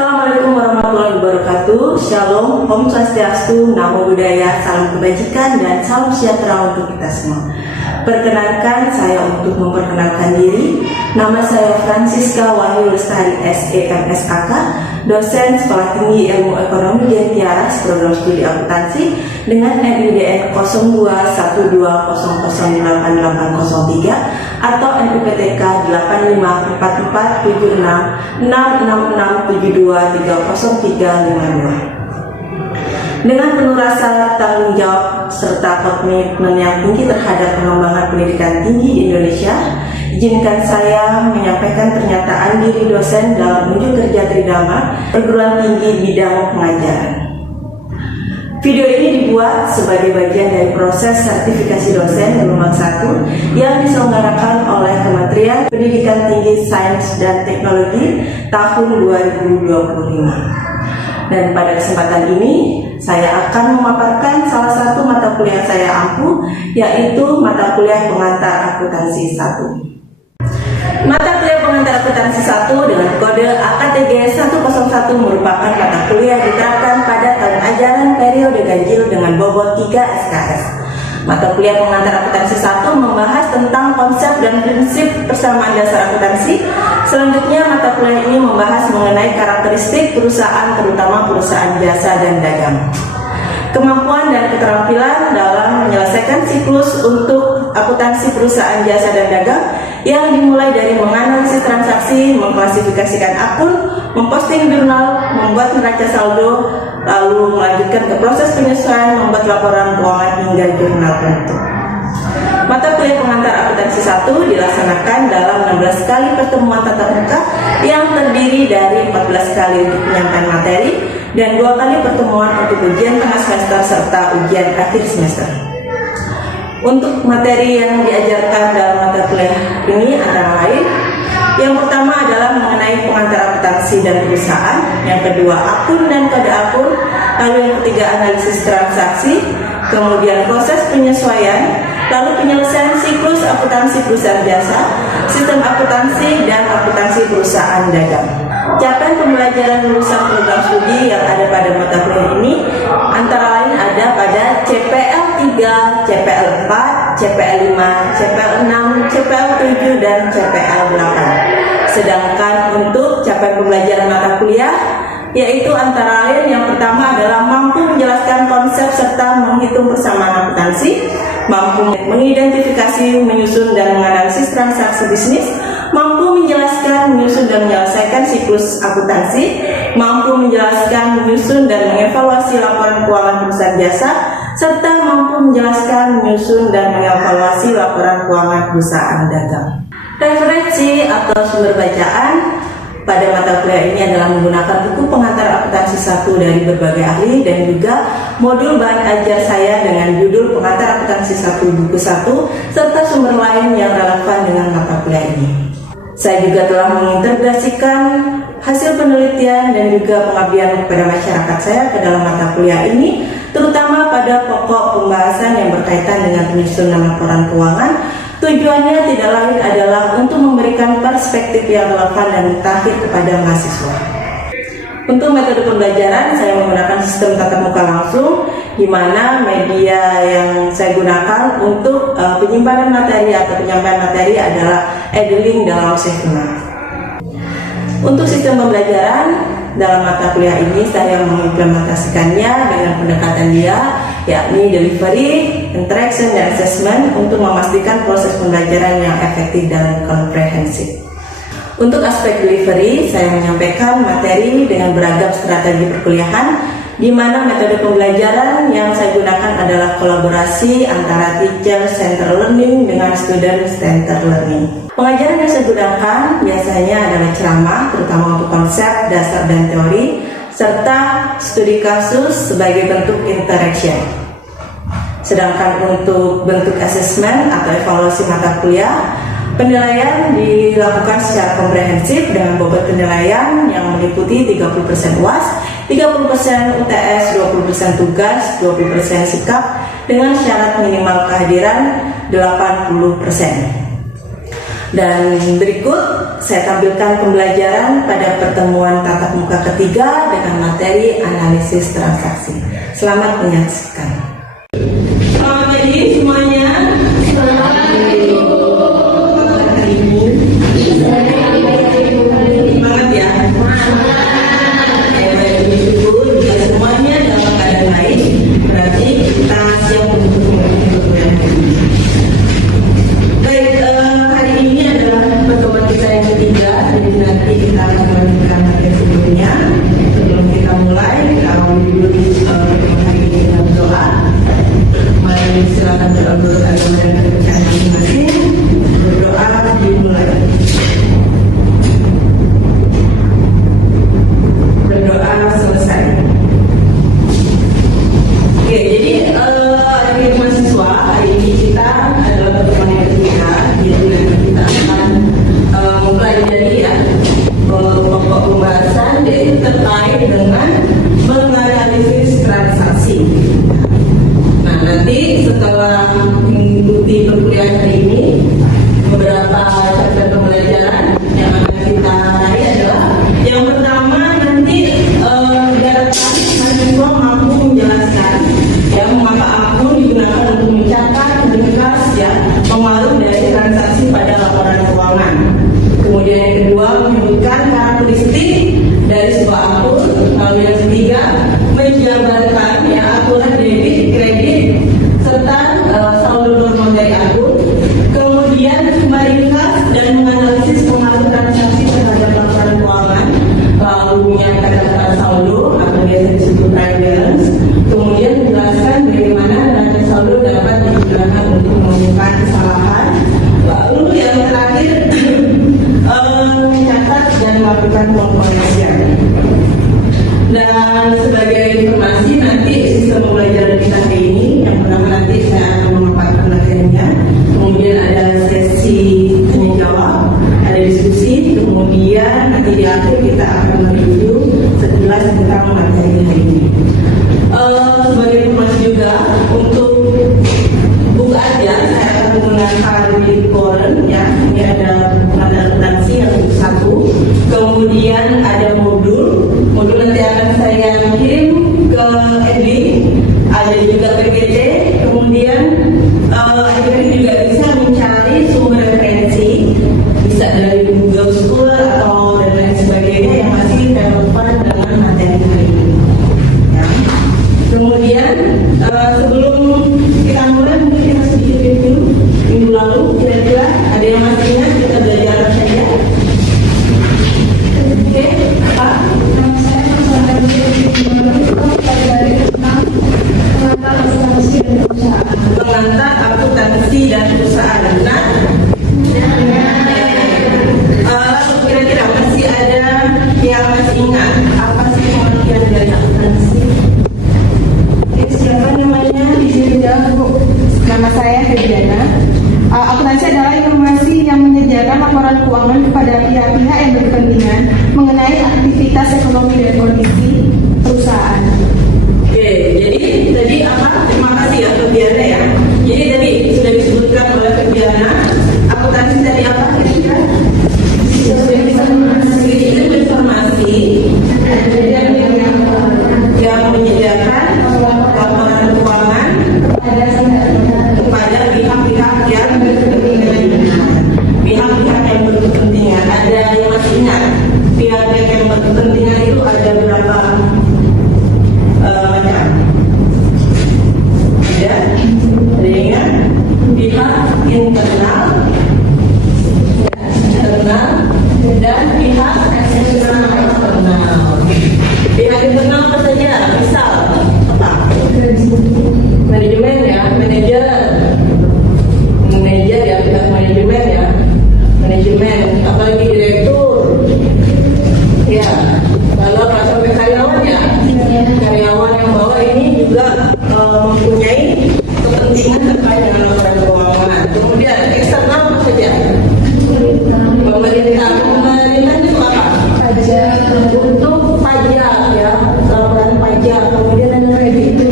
Assalamualaikum warahmatullahi wabarakatuh. Shalom, Om Swastiastu, Namo Buddhaya, salam kebajikan dan salam sejahtera untuk kita semua. Perkenankan saya untuk memperkenalkan diri. Nama saya Francisca Wahyu Lestari SEMSKK, dosen Sekolah Tinggi Ilmu Ekonomi dan Tiaras, program studi akuntansi dengan NIDN 0212008803 atau NUPTK 85447666723035. Dengan penuh rasa tanggung jawab serta komitmen yang tinggi terhadap pengembangan pendidikan tinggi di Indonesia, izinkan saya menyampaikan pernyataan diri dosen dalam unjuk kerja Tridharma perguruan tinggi bidang pengajaran. Video ini dibuat sebagai bagian dari proses sertifikasi dosen gelombang 1 yang diselenggarakan oleh Kementerian Pendidikan Tinggi, Sains dan Teknologi tahun 2025. Dan pada kesempatan ini, saya akan memaparkan salah satu mata kuliah saya ampuh, yaitu mata kuliah pengantar akuntansi 1. Mata kuliah pengantar akuntansi 1 dengan kode AKTG 101 merupakan mata kuliah yang diterapkan pada tahun ajaran periode ganjil dengan bobot 3 SKS. Mata kuliah pengantar akuntansi 1 membahas tentang konsep dan prinsip persamaan dasar akuntansi. Selanjutnya, mata kuliah ini membahas mengenai karakteristik perusahaan, terutama perusahaan jasa dan dagang, kemampuan dan keterampilan dalam menyelesaikan siklus untuk akuntansi perusahaan jasa dan dagang yang dimulai dari menganalisis transaksi, mengklasifikasikan akun, memposting jurnal, membuat neraca saldo, lalu melanjutkan ke proses penyesuaian, membuat laporan keuangan hingga jurnal penutup. Mata kuliah pengantar akuntansi 1 dilaksanakan dalam 16 kali pertemuan tatap muka yang terdiri dari 14 kali untuk penyampaian materi dan 2 kali pertemuan untuk ujian tengah semester serta ujian akhir semester. Untuk materi yang diajarkan dalam mata kuliah ini antara lain: yang pertama adalah mengenai pengantar akuntansi dan perusahaan, yang kedua akun dan kode akun, lalu yang ketiga analisis transaksi, kemudian proses penyesuaian, lalu penyelesaian siklus akuntansi perusahaan jasa, sistem akuntansi, dan akuntansi perusahaan dagang. Capaian pembelajaran lulusan program studi yang ada pada mata kuliah ini antara lain ada pada CPL 3, CPL 4, CPL 5, CPL 6, CPL 7, dan CPL 8. Sedangkan untuk capaian pembelajaran mata kuliah yaitu antara lain yang pertama adalah mampu menjelaskan konsep serta menghitung persamaan akuntansi, mampu mengidentifikasi, menyusun dan menganalisis transaksi bisnis, mampu menjelaskan, menyusun dan menyelesaikan siklus akuntansi, mampu menjelaskan, menyusun dan mengevaluasi laporan keuangan perusahaan jasa, serta mampu menjelaskan, menyusun dan mengevaluasi laporan keuangan perusahaan dagang. Referensi atau sumber bacaan pada mata kuliah ini adalah menggunakan buku pengantar akuntansi 1 dari berbagai ahli dan juga modul bahan ajar saya dengan judul pengantar akuntansi 1 buku 1 serta sumber lain yang relevan dengan mata kuliah ini. Saya juga telah mengintegrasikan hasil penelitian dan juga pengabdian kepada masyarakat saya ke dalam mata kuliah ini, terutama pada pokok pembahasan yang berkaitan dengan penyusunan laporan keuangan. Tujuannya tidak lain adalah untuk memberikan perspektif yang relevan dan mutakhir kepada mahasiswa. Untuk metode pembelajaran, saya menggunakan sistem tatap muka langsung, di mana media yang saya gunakan untuk penyimpanan materi atau penyampaian materi adalah e-learning dalam Safenet. Untuk sistem pembelajaran dalam mata kuliah ini, saya mengimplementasikannya dengan pendekatan dia, yakni delivery, interaction, dan assessment untuk memastikan proses pembelajaran yang efektif dan komprehensif. Untuk aspek delivery, saya menyampaikan materi dengan beragam strategi perkuliahan, di mana metode pembelajaran yang saya gunakan adalah kolaborasi antara teacher center learning dengan student center learning. Pengajaran yang saya gunakan biasanya adalah ceramah, terutama untuk konsep, dasar, dan teori, serta studi kasus sebagai bentuk interaction. Sedangkan untuk bentuk assessment atau evaluasi mata kuliah, penilaian dilakukan secara komprehensif dengan bobot penilaian yang meliputi 30% UAS, 30% UTS, 20% tugas, 20% sikap dengan syarat minimal kehadiran 80%. Dan berikut saya tampilkan pembelajaran pada pertemuan tatap muka ketiga dengan materi analisis transaksi. Selamat menyaksikan. Selamat pagi semuanya. Selamat hari ini. Semangat ya. Bersyukur jika semuanya dalam keadaan baik, berarti kita siap untuk mengikuti. Baik, hari ini adalah pertemuan kita yang ketiga, jadi nanti kita akan melanjutkan materi sebelumnya. Sebelum kita mulai, kalau dulu pertemuan hari ini dengan doa. Mari silakan berdoa agama dan kepercayaan masing-masing. Berdoa dimulai. Berdoa selesai. Oke, jadi adik mahasiswa, hari ini kita adalah pertemuan yang ketiga. Jadi nanti kita akan mempelajari ya pokok pembahasan yaitu terkait dengan menganalisis transaksi. Nah, nanti setelah mengikuti perkuliahan hari ini, beberapa chapter pembelajaran yang akan kita raih adalah yang pertama nanti mahasiswa mampu menjelaskan ya mengapa akun digunakan untuk mencatat ringkas ya pengaruh dari transaksi pada laporan keuangan. Kemudian yang kedua menyebutkan karakteristik dari sebuah akun. Lalu yang ketiga menjabarkan ya aturan debit, kredit serta saldo normal dari akun. Kemudian meringkas dan menganalisis pengaruh transaksi terhadap laporan keuangan. Lalu menyatakan saldo atau biasa disebut trial balance. Kemudian menjelaskan bagaimana neraca saldo dapat digunakan untuk menemukan kesalahan. Lalu yang terakhir mencatat dan melakukan pengkoreksian. Dan sebagai informasi nanti sistem pembelajaran kita hari ini, yang pertama nanti saya akan memaparkan materinya. Kemudian ada sesi tanya jawab, ada diskusi. Kemudian nanti di akhir kita akan mereview sekilas tentang materi hari ini. Sebagai informasi juga untuk buku aja saya akan menggunakan Bitcoin ya. Ini ada redaksi yang satu. Kemudian ada modul nanti akan saya kirim ke Edwin. Ada juga PPT. Kemudian adik-adik juga bisa mencari sumber referensi, bisa dari Google School atau dan lain sebagainya yang masih relevan dengan materi hari ini. Ya. Kemudian sebelum kita mulai mungkin kita sedikit review minggu lalu kira-kira ada yang masih ingat kita belajar apa saja? Oke, apa? Pengantar akuntansi dan perusahaan. Benar? Kira-kira masih ada yang masih ingat apa sih pengertian dari akuntansi? Siapa namanya? Izin jawab, Bu. Nama saya Febriana. Akuntansi adalah informasi yang menyediakan laporan keuangan kepada pihak-pihak yang berkepentingan mengenai aktivitas ekonomi dan kondisi perusahaan. Oke, jadi tadi apa? Terima kasih ya Febriana ya. Jadi tadi sudah disebutkan oleh Febriana, akuntansi tadi apa kira-kira? Informasi yang menyediakan laporan keuangan kepada pihak-pihak yang berkepentingan. Pihak-pihak yang berkepentingan ada yang masih ingat? Pihak-pihak yang berkepentingan itu ada berapa macam? Ada ingat? Pihak internal, dan pihak eksternal. Pihak internal apa saja? Misal apa? Manajemen ya, manajer ya, pihak manajemen ya, manajemen. Apalagi direktur. Ya, kalau sampai karyawan ya, karyawan yang bawah ini juga mempunyai kepentingan terkait dengan laporan keuangan. Kemudian eksternal apa saja? Pemerintah itu apa? Pajak. Untuk pajak ya, laporan pajak. Kemudian ada kreditur.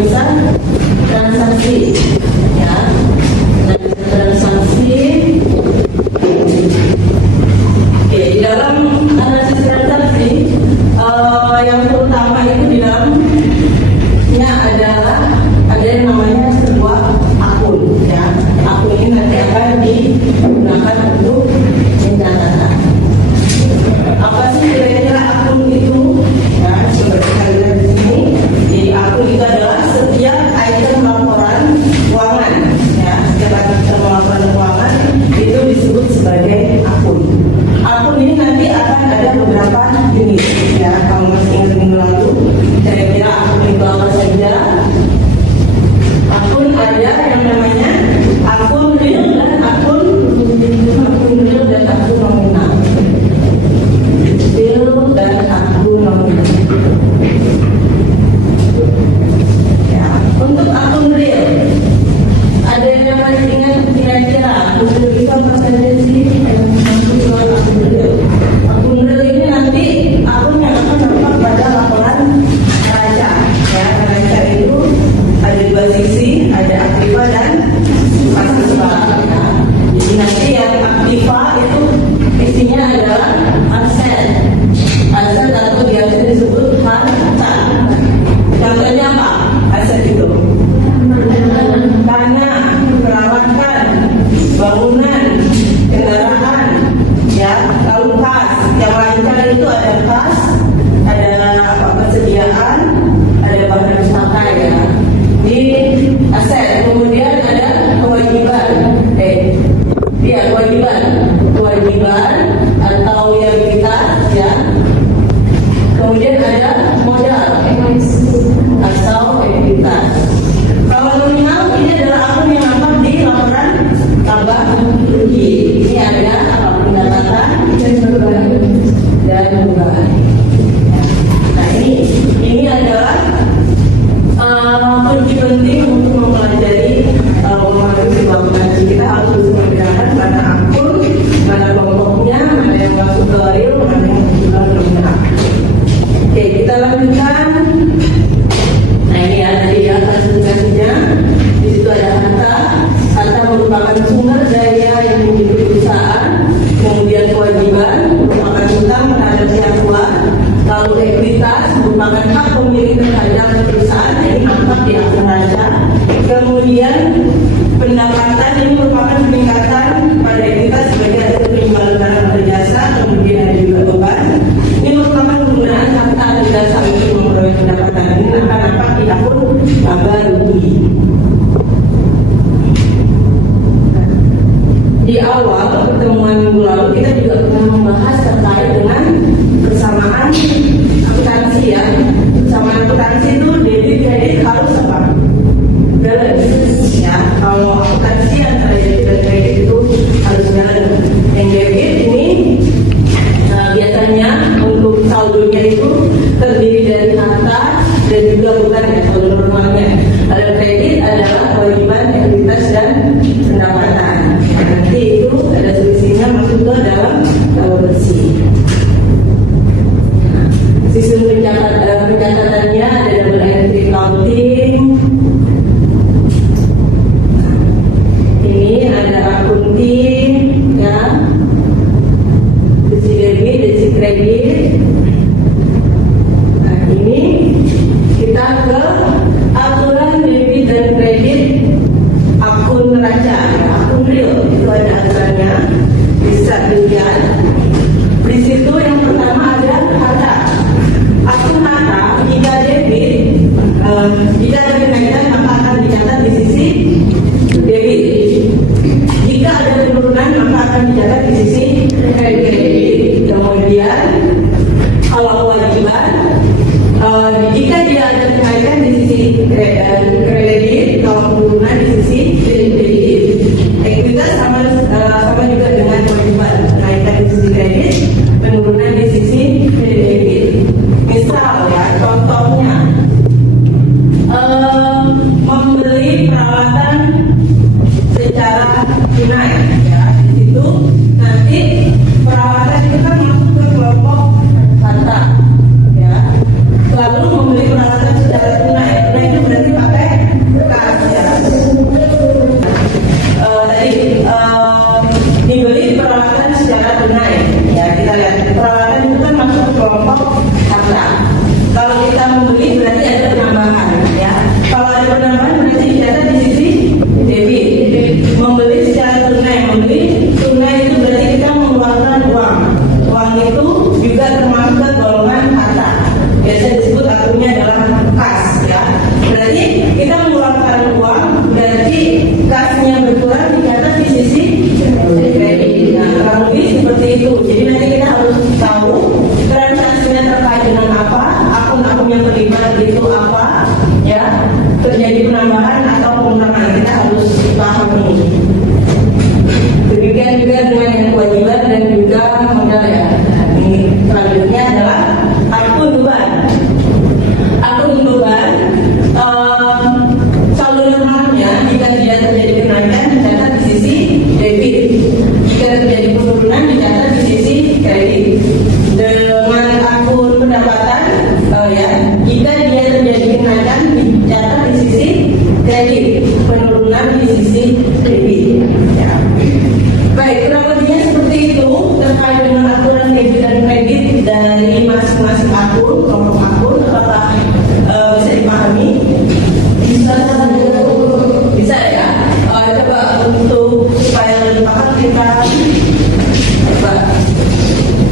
analisa transaksi, ya, analisa transaksi. Oke, di dalam analisis transaksi, yang terutama itu di dalamnya adalah ada yang namanya sebuah akun, ya. Akun ini nanti akan digunakan untuk mencatat. Apa sih kira-kira akun itu? Ya, seperti kita lihat di sini. Jadi akun itu adalah setiap item laporan keuangan, ya. Setiap item laporan keuangan itu disebut sebagai akun. Akun ini nanti akan ada beberapa jenis, ya. Kalau masih ingat minggu lalu, kira-kira akun itu apa saja? Akun ada yang namanya akun real dan akun real dan akun nominal. Real dan akun nominal. Ya, untuk akun real, ada yang masih ingat kira-kira akun real itu apa saja sih? Akun real ini nanti akun yang akan nampak pada laporan neraca, ya. Neraca itu ada dua sisi, ada aktiva dan pasiva, ya. Jadi nanti yang aktiva itu isinya adalah aset atau biasa disebut harta. Contohnya apa? Aset itu tanah, perawatan, bangunan, kendaraan, ya. Lalu kas, yang lancar itu ada kas, ada persediaan, ada bahan pustaka, ya. Di aset, kemudian ada kewajiban, kewajiban atau liabilitas, ya. Kemudian ada modal atau ekuitas. Kalau nominal ini adalah akun yang nampak di laporan laba rugi. Ini ada pendapatan dan beban. Nah, ini adalah kunci penting untuk mempelajari memahami sebuah finansi. Kita harus bisa membedakan mana akun, mana kelompoknya, mana yang masuk ke real, mana yang masuk ke nominal. Oke, kita lanjutkan. Nah, ini ya tadi ya klasifikasinya. Di situ ada harta. Harta merupakan sumber daya yang dimiliki perusahaan. Kemudian kewajiban merupakan hutang terhadap pihak luar. Lalu ekuitas merupakan hak pemilik terhadap perusahaan. Ini nampak di akun neraca. Kemudian pendapatan ini merupakan peningkatan pada ekuitas sebagai hasil penjualan barang atau jasa. Kemudian ada juga beban. Ini merupakan penggunaan harta atau jasa untuk memperoleh pendapatan. Ini akan nampak di akun laba rugi. Di awal pertemuan minggu lalu kita juga pernah membahas terkait dengan persamaan akuntansi, ya. Persamaan akuntansi itu debit kredit harus apa? Balance, ya. Kalau akuntansi antara debit dan kredit itu harus balance. Yang debit ini biasanya untuk saldonya itu terdiri dari harta dan juga beban, ya, saldo normalnya. Ada kredit adalah kewajiban, ekuitas dan pendapatan. Nanti itu ada selisihnya masuk ke dalam laba bersih. Sistem pencatatannya ada double entry counting. Ini ada akunting, ya. Sisi debit, sisi kredit. Nah, ini kita ke aturan debit dan kredit akun neraca, ya. Akun real itu ada aturannya. Bisa dilihat di situ. Yang pertama ada harta. Akun harta jika debit, jika ada kenaikan maka akan dicatat di sisi debit. Jika ada penurunan maka akan dicatat di sisi kredit. Kemudian kalau kewajiban, jika dia ada kenaikan di sisi kredit, kalau penurunan di sisi debit. Ekuitas sama juga dengan kewajiban, kenaikan di sisi kredit, penurunan di sisi debit. Misal, ya, contohnya membeli peralatan secara tunai, ya. Di situ nanti peralatan itu kan masuk ke kelompok harta, ya. Lalu membeli peralatan secara tunai, itu berarti pakai dengan apa, akun-akun yang terlibat itu apa, ya, terjadi penambahan atau pengurangan, kita harus pahami. Demikian juga dengan yang kewajiban dan juga modal ya. Nah, ini selanjutnya adalah akun beban. Akun beban saldo normalnya jika tidak terjadi kenaikan dicatat di sisi debit, jika terjadi penurunan dicatat di sisi kredit. Dengan akun pendapatan ya, jika dia terjadi kenaikan dicatat di sisi kredit, penurunan di sisi debit. Ya. Baik, kurang lebihnya seperti itu terkait dengan aturan debit dan kredit dari masing-masing akun, kelompok akun. Apakah bisa dipahami? Bisa ya. Coba untuk supaya lebih paham kita coba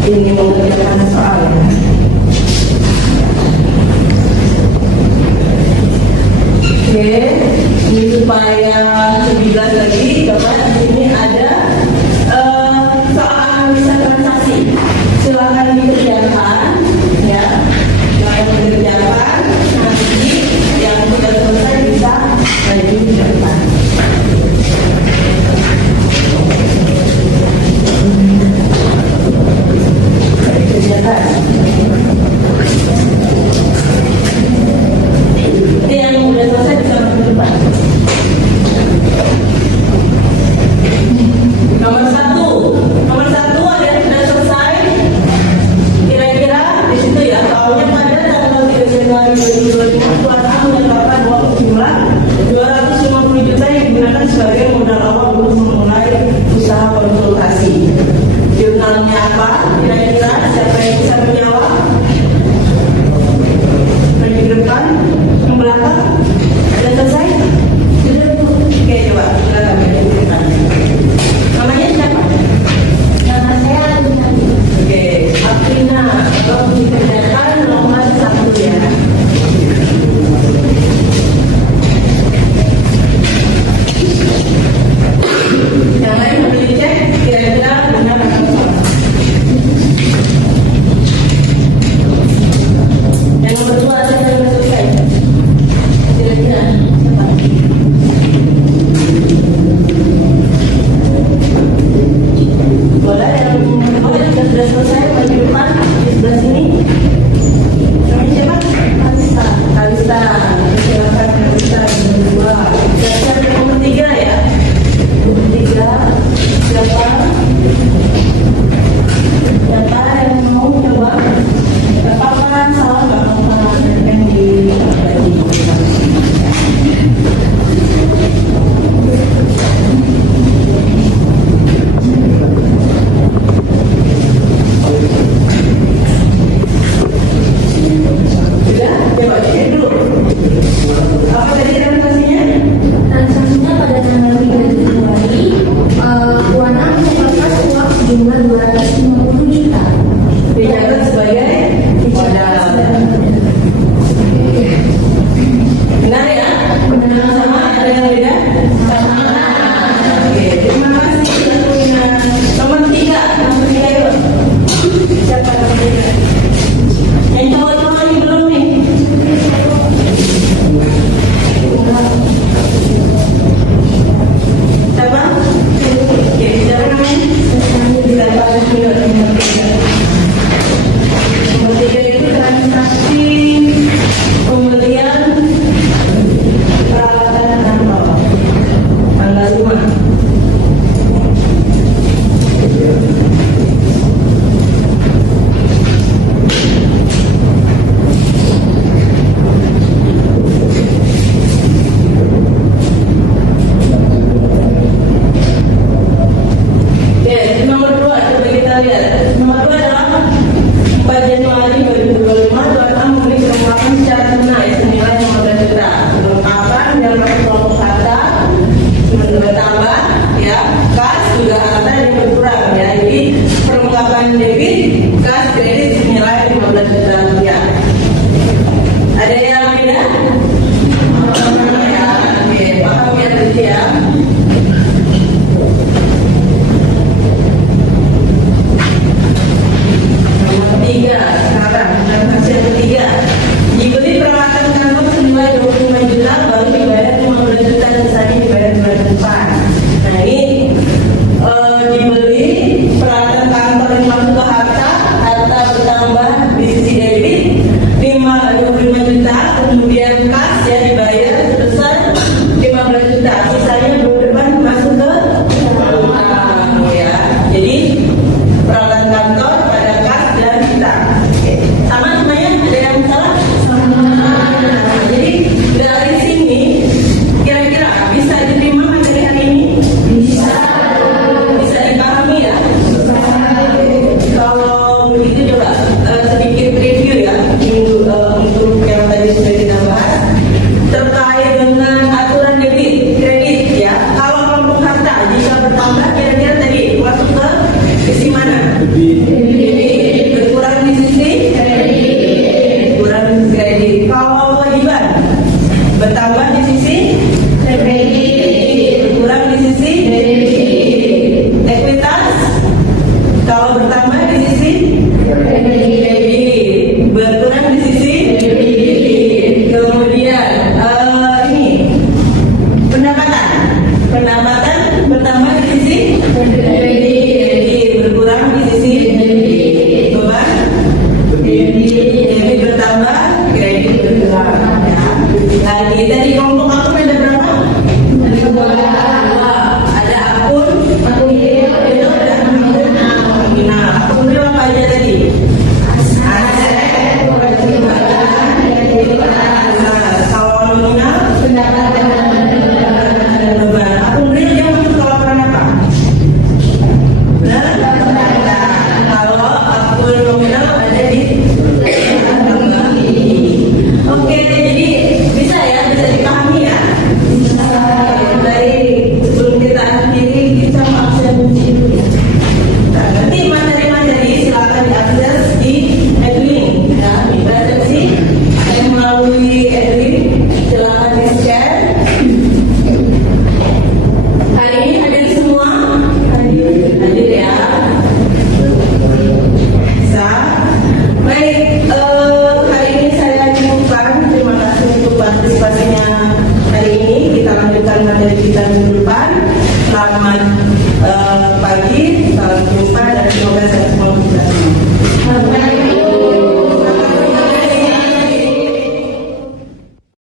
ini mengerjakan soalnya. Oke, ini supaya lebih jelas lagi, coba di sini ada soal analisa transaksi. Silakan dikerjakan, ya. ketiga.